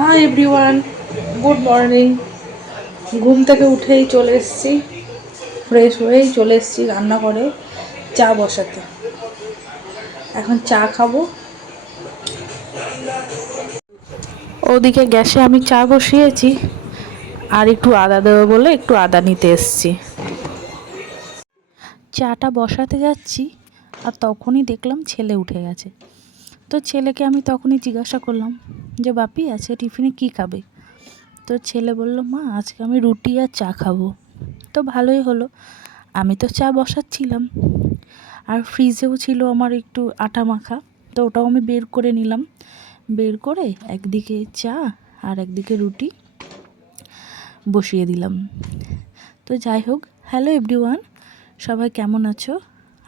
Hi everyone, good morning. ঘুম থেকে উঠেই চলে এসেছি, ফ্রেশ হয়েই চলে এসেছি রান্না করে চা বসাতে। এখন চা খাবো। ওদিকে গ্যাসে আমি চা বসিয়েছি, আর একটু আদা দেবো বলে একটু আদা নিতে এসেছি। চাটা বসাতে যাচ্ছি আর তখনই দেখলাম ছেলে উঠে গেছে। তো ছেলেকে আমি তখনই জিজ্ঞাসা করলাম যে বাপি আছে টিফিনে কি খাবে। তো ছেলে বলল, মা আজকে আমি রুটি আর চা খাবো। তো ভালোই হলো, আমি তো চা বসাচ্ছিলাম আর ফ্রিজেও ছিল আমার একটু আটা মাখা, তো ওটাও আমি বের করে নিলাম। বের করে একদিকে চা আর একদিকে রুটি বসিয়ে দিলাম। তো যাই হোক, হ্যালো এভরিওয়ান, সবাই কেমন আছো?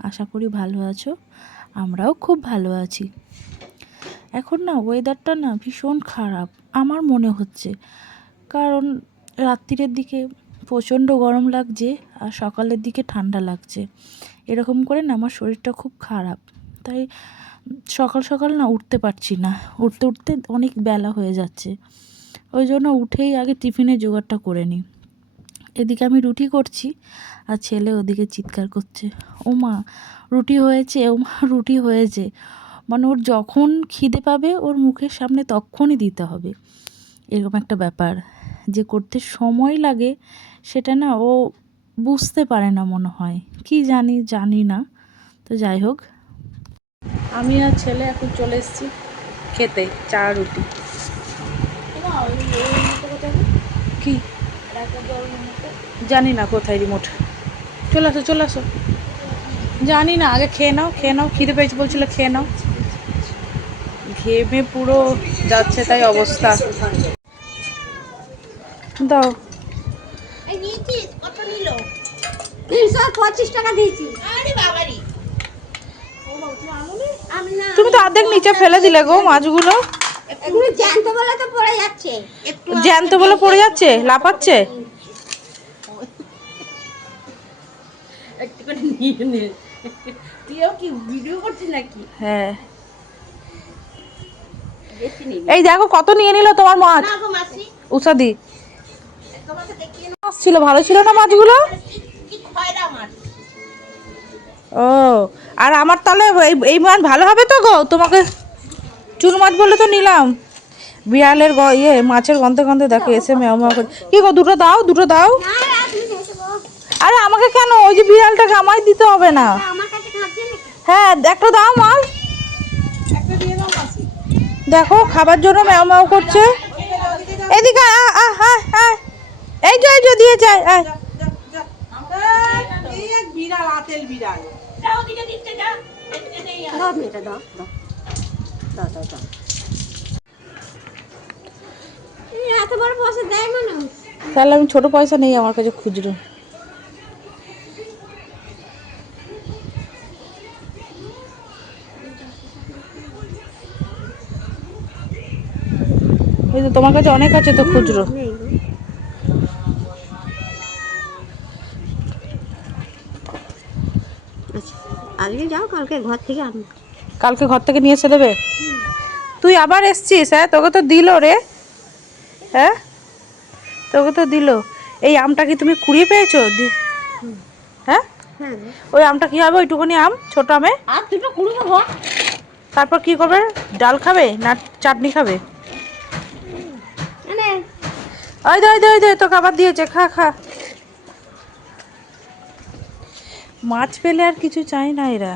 আশা করি ভালো আছো, আমরাও খুব ভালো আছি। এখন না ওয়েদারটা না ভীষণ খারাপ আমার মনে হচ্ছে, কারণ রাত্রিরের দিকে প্রচণ্ড গরম লাগছে আর সকালের দিকে ঠান্ডা লাগছে। এরকম করে না আমার শরীরটা খুব খারাপ, তাই সকাল সকাল না উঠতে পারছি না, উঠতে উঠতে অনেক বেলা হয়ে যাচ্ছে। ওই জন্য উঠেই আগে টিফিনের জোগাড়টা করে নিই। এদিকে আমি রুটি করছি আর ছেলে ওদিকে চিৎকার করছে, ও মা রুটি হয়েছে, ও মা রুটি হয়েছে। মানে ওর যখন খিদে পাবে ওর মুখের সামনে তখনই দিতে হবে, এরকম একটা ব্যাপার। যে করতে সময় লাগে সেটা না ও বুঝতে পারে না মনে হয়, কি জানি না। তো যাই হোক, আমি আর ছেলে এখন চলে এসেছি খেতে চা রুটি। কি জানি না কোথায় রিমোট। চলে আসো চলে আসো, জানি না, আগে খেয়ে নাও খেয়ে নাও, খিদে পেয়েছে বলছিল খেয়ে নাও। ঘেমে পুরো যাচ্ছে তাই অবস্থা। দাও। তুমি তো অর্ধেক নিচে ফেলে দিলে গো মাছগুলো। জ্যান্ত বলে পড়ে যাচ্ছে, লাফাচ্ছে। হ্যাঁ, এই দেখো কত নিয়ে নিল তোমার মাছ। উষাদি মাছ ছিল, ভালো ছিল না মাছগুলো। ও, আর আমার তাহলে এই মাছ ভালো হবে তো গো, তোমাকে চুন মাছ বলে তো নিলাম। বিড়ালের মাছের গন্ধে গন্ধে দেখো এসে ম্যাও ম্যাও করে। কি গো, দুটো দাও দুটো দাও। আরে আমাকে কেন, ওই যে বিড়ালটাকে আমায় দিতে হবে না। হ্যাঁ একটা দাও মাছ, দেখো খাবার জন্য ম্যাও ম্যাও করছে। এদিকে এই যে দিয়ে যায়। বিড়াল আতেল বিড়াল। তাহলে আমি ছোট পয়সা নেই আমার কাছে খুচরো। এই তো তোমার কাছে অনেক আছে তো খুচরো। আজকে যাও, কালকে ঘর থেকে আনো। কালকে ঘর থেকে নিয়ে এসে দেবে? তুই আবার এসছিস? হ্যাঁ, তোকে তো দিল রে। হ্যাঁ, তোকে তো দিল। এই আমটা কি তুমি কুড়িয়ে পেয়েছো? হ্যাঁ, ওই আমটা কি হবে? ওইটুকুনি আম, ছোট আমে আর দুটো কুড়ি দেবো। তারপর কি করবে? ডাল খাবে না চাটনি খাবে? ওই দে তো খাবার দিয়েছে, খা খা। মাছ পেলে আর কিছু চাই না এরা।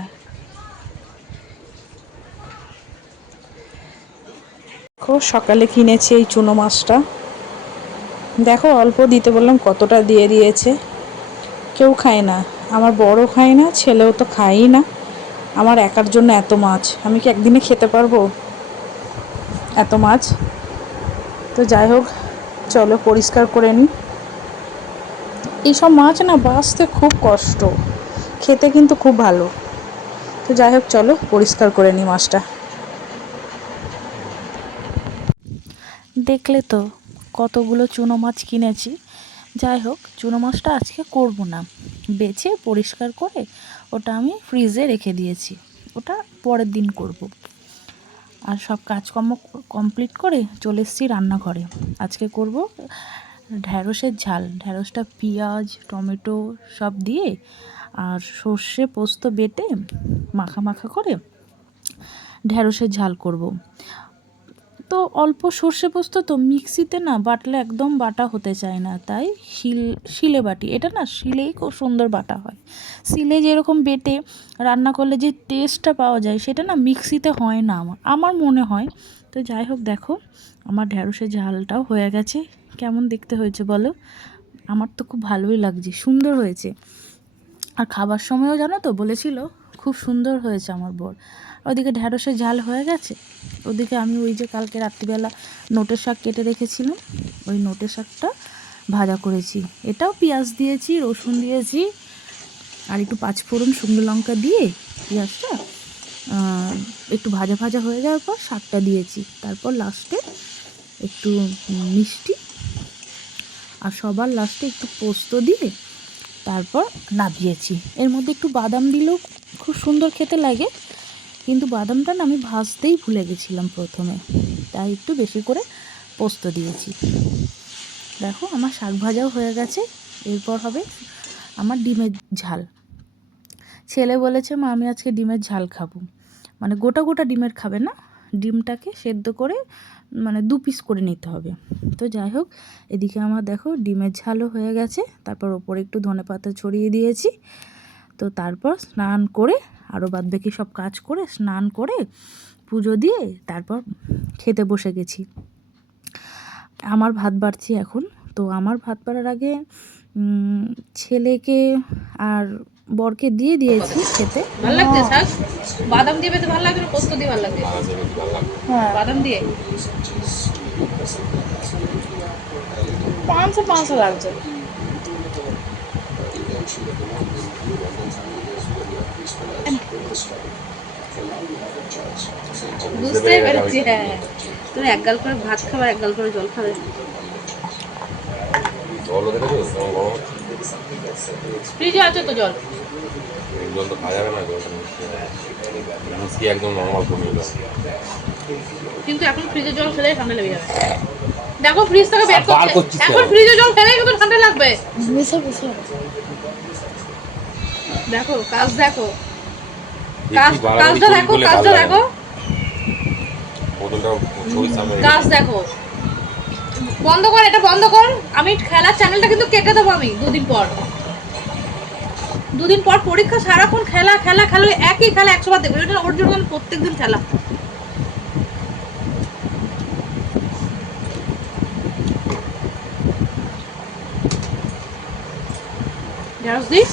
সকালে কিনেছি এই চুনো মাছটা, দেখো অল্প দিতে বললাম কতটা দিয়ে দিয়েছে। কেউ খায় না, আমার বড় খায় না, ছেলেও তো খায়ই না। আমার একার জন্য এত মাছ, আমি কি একদিনে খেতে পারবো এত মাছ? তো যাই হোক, চলো পরিষ্কার করে নিই। এইসব মাছ না বাছতে খুব কষ্ট, খেতে কিন্তু খুব ভালো। তো যাই হোক, চলো পরিষ্কার করে নিই মাছটা। দেখলে তো কতগুলো চুনো মাছ কিনেছি। যাই হোক, চুনো মাছটা আজকে করব না, বেছে পরিষ্কার করে ওটা আমি ফ্রিজে রেখে দিয়েছি, ওটা পরের দিন করব। আর সব কাজকর্ম কমপ্লিট করে চলে এসেছি রান্নাঘরে। আজকে করব ঢ্যাঁড়সের ঝাল। ঢ্যাঁড়সটা পেঁয়াজ টমেটো সব দিয়ে আর সর্ষে পোস্ত বেটে মাখা মাখা করে ঢ্যাঁড়সের ঝাল করব। তো অল্প সর্ষে পোস্ত তো মিক্সিতে না বাটলে একদম বাটা হতে চায় না, তাই শিলে বাটি। এটা না শিলেই খুব সুন্দর বাটা হয়। শিলে যেরকম বেটে রান্না করলে যে টেস্টটা পাওয়া যায় সেটা না মিক্সিতে হয় না আমার মনে হয়। তো যাই হোক, দেখো আমার ঢ্যাঁড়সের ঝালটাও হয়ে গেছে। কেমন দেখতে হয়েছে বলো? আমার তো খুব ভালোই লাগছে, সুন্দর হয়েছে। আর খাবার সময়ও জানো তো বলেছিল খুব সুন্দর হয়েছে আমার বর। ওদিকে ঢ্যাঁড়সের ঝাল হয়ে গেছে, ওদিকে আমি ওই যে কালকে রাত্রিবেলা নোটের শাক কেটে রেখেছিলাম, ওই নোটের শাকটা ভাজা করেছি। এটাও পেঁয়াজ দিয়েছি, রসুন দিয়েছি আর একটু পাঁচফোড়ন শুকনো লঙ্কা দিয়ে পেঁয়াজটা একটু ভাজা ভাজা হয়ে যাওয়ার পর শাকটা দিয়েছি। তারপর লাস্টে একটু মিষ্টি আর সবার লাস্টে একটু পোস্ত দিয়ে তারপর নামিয়েছি। এর মধ্যে একটু বাদাম দিলেও খুব সুন্দর খেতে লাগে, কিন্তু বাদামটা না আমি ভাজতেই ভুলে গেছিলাম প্রথমে, তাই একটু বেশি করে পোস্ত দিয়েছি। দেখো আমার শাক ভাজাও হয়ে গেছে। এরপর হবে আমার ডিমের ঝাল। ছেলে বলেছে মা আমি আজকে ডিমের ঝাল খাবো, মানে গোটা গোটা ডিমের খাবে না, ডিমটাকে সেদ্ধ করে মানে 2 পিস করে নিতে হবে। তো যাই হোক, এদিকে আমার দেখো ডিমের ঝালও হয়ে গেছে। তারপর ওপরে একটু ধনেপাতা ছড়িয়ে দিয়েছি। তো তারপর স্নান করে আরও বাদবাকি সব কাজ করে স্নান করে পুজো দিয়ে তারপর খেতে বসে গেছি। আমার ভাত বাড়ছি এখন। তো আমার ভাত বাড়ার আগে ছেলেকে আর বরকে দিয়ে দিয়েছি খেতে। ভালো লাগছে শাক? বাদাম দিয়ে বেশি ভালো লাগে না পোস্ত দিয়ে ভালো লাগে? হ্যাঁ, বাদাম দিয়ে 500 লাগছে। বুঝতেই পেরেছি। হ্যাঁ, তুমি এক গাল করে ভাত খাবে, এক গাল করে জল খাবে। জলও দেখেছো কেমন গরম হচ্ছে? ফ্রিজে আছে তো জল। এই জল তো খাওয়া যাবে না, জলটা মিষ্টি একদম নর্মাল কমিয়ে দাও। কিন্তু এখন ফ্রিজের জল খেলে ঠান্ডা লেগে যাবে। দেখো ফ্রিজ থেকে বের বার করছে, করছিস এখন কেন? ফ্রিজের জল খেলে কিন্তু ঠান্ডা লাগবে। দেখো কাজ দেখো, বেশি বাড়াবাড়ি কাজটা করি দেখো, বলে কাজটা ভালো লাগে দেখো, না। বোতলটা ছবির সামনে কাজ দেখো। বন্ধ কর, এটা বন্ধ কর। আমি খেলার চ্যানেলটা কিন্তু কেটে দেবো আমি 2 দিন পর। 2 দিন পর পরীক্ষা, সারাক্ষণ খেলা খেলা খেলা, একই খেলা 100 বার দেখবো। এটা ওর জন্য আমি প্রত্যেকদিন খেলা। ঢেঁড়স দিস।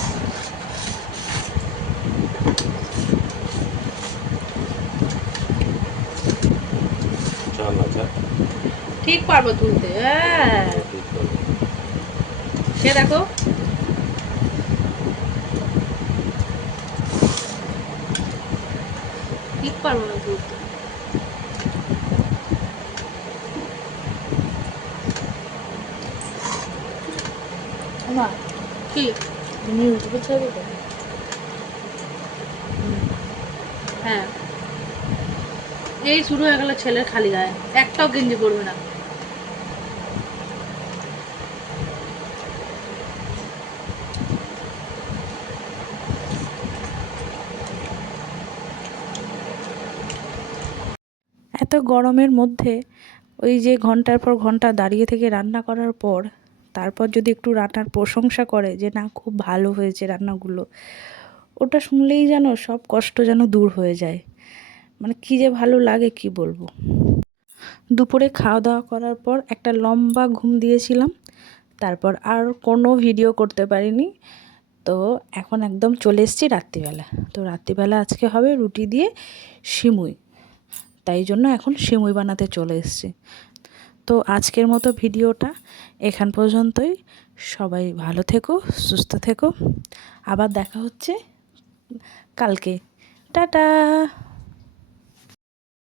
চল আচ্ছা ঠিক পারবো তুলতে। হ্যাঁ, সে দেখো ঠিক পারবো না তুলতে। না কি? তুমি ইউটিউবে ছাড়বে তো? হ্যাঁ, এই শুরু হয়ে গেল ছেলের খালি গায়ে, একটাও গেঞ্জি পরবে না। এত গরমের মধ্যে ওই যে ঘন্টার পর ঘন্টা দাঁড়িয়ে থেকে রান্না করার পর তারপর যদি একটু রান্নার প্রশংসা করে যে না খুব ভালো হয়েছে রান্নাগুলো, ওটা শুনলেই যেন সব কষ্ট যেন দূর হয়ে যায়। মানে কী যে ভালো লাগে কি বলবো। দুপুরে খাওয়া দাওয়া করার পর একটা লম্বা ঘুম দিয়েছিলাম, তারপর আর কোনো ভিডিও করতে পারিনি। তো এখন একদম চলে এসেছি রাত্রিবেলা। তো রাত্রিবেলা আজকে হবে রুটি দিয়ে সিমুই, তাই জন্য এখন সিমুই বানাতে চলে এসেছি। তো আজকের মতো ভিডিওটা এখান পর্যন্তই। সবাই ভালো থেকো, সুস্থ থেকো। আবার দেখা হচ্ছে কালকে। টাটা।